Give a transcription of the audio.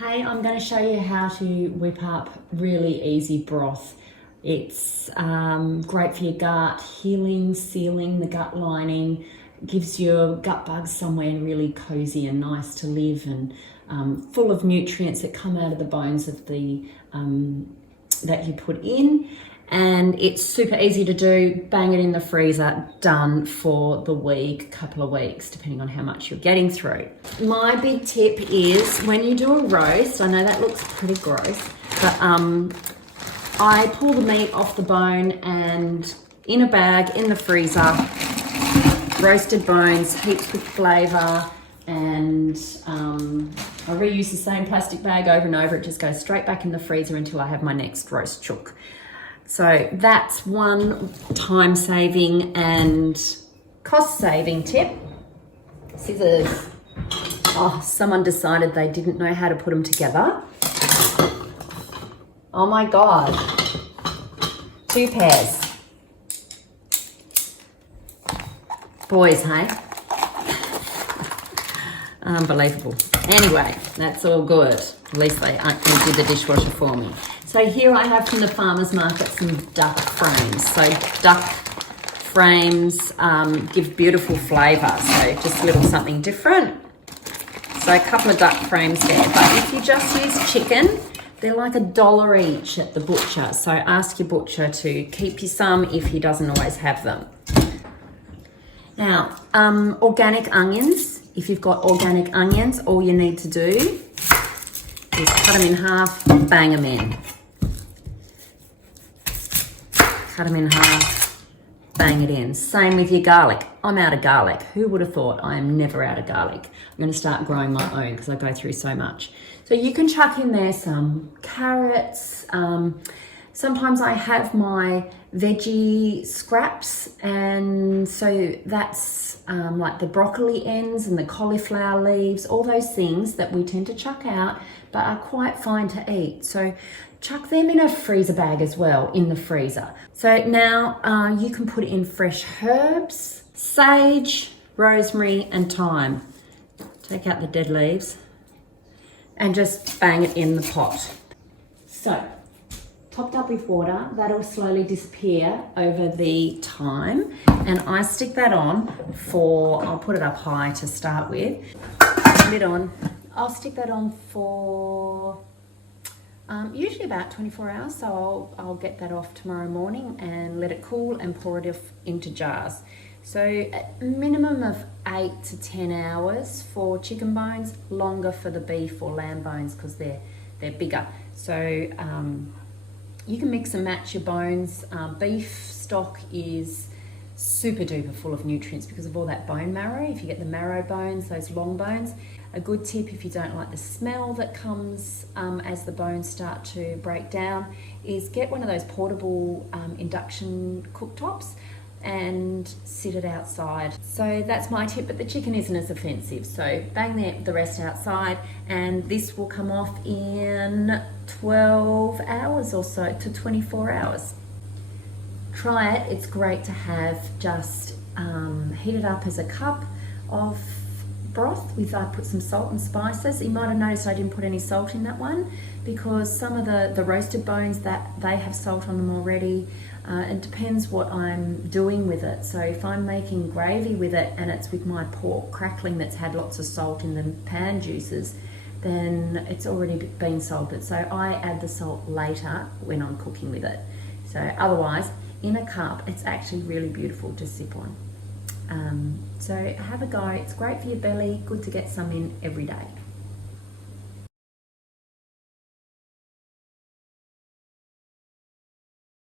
Hey, I'm going to show you how to whip up really easy broth. It's great for your gut, healing, sealing the gut lining, gives your gut bugs somewhere really cozy and nice to live, and full of nutrients that come out of the bones of the that you put in. And it's super easy to do. Bang it in the freezer, done for the week, couple of weeks, depending on how much you're getting through. My big tip is when you do a roast, I know that looks pretty gross, but I pull the meat off the bone and in a bag in the freezer, roasted bones, heaps with flavor, and I reuse the same plastic bag over and over. It just goes straight back in the freezer until I have my next roast chook. So that's one time-saving and cost-saving tip. Scissors. Oh, someone decided they didn't know how to put them together. Oh my God. 2 pairs. Boys, hey? Unbelievable. Anyway, that's all good. At least they did the dishwasher for me. So here I have from the farmer's market some duck frames. So duck frames give beautiful flavour. So just a little something different. So a couple of duck frames there. But if you just use chicken, they're like $1 each at the butcher. So ask your butcher to keep you some if he doesn't always have them. Now, organic onions. If you've got organic onions, all you need to do is cut them in half, bang them in. Cut them in half, bang it in. Same with your garlic. I'm out of garlic. Who would have thought? I am never out of garlic. I'm going to start growing my own because I go through so much. So you can chuck in there some carrots. Sometimes I have my veggie scraps, and so that's like the broccoli ends and the cauliflower leaves, all those things that we tend to chuck out but are quite fine to eat. So chuck them in a freezer bag as well, in the freezer. So now you can put in fresh herbs, sage, rosemary and thyme. Take out the dead leaves and just bang it in the pot. So topped up with water, that'll slowly disappear over the time, and I stick that on for, I'll put it up high to start with, lid on. I'll stick that on for usually about 24 hours, so I'll get that off tomorrow morning and let it cool and pour it off into jars. So a minimum of 8 to 10 hours for chicken bones, longer for the beef or lamb bones because they're bigger. So you can mix and match your bones. Beef stock is super duper full of nutrients because of all that bone marrow. If you get the marrow bones, those long bones. A good tip if you don't like the smell that comes as the bones start to break down is get one of those portable induction cooktops and sit it outside. So that's my tip, but the chicken isn't as offensive. So bang the rest outside, and this will come off in 12 hours or so to 24 hours. Try it, it's great to have. Just heat it up as a cup of broth with, I put some salt and spices. You might have noticed I didn't put any salt in that one because some of the roasted bones, that they have salt on them already. It depends what I'm doing with it. So if I'm making gravy with it and it's with my pork crackling that's had lots of salt in the pan juices, then it's already been salted. So I add the salt later when I'm cooking with it. So otherwise, in a cup, it's actually really beautiful to sip on. So have a go. It's great for your belly, good to get some in every day.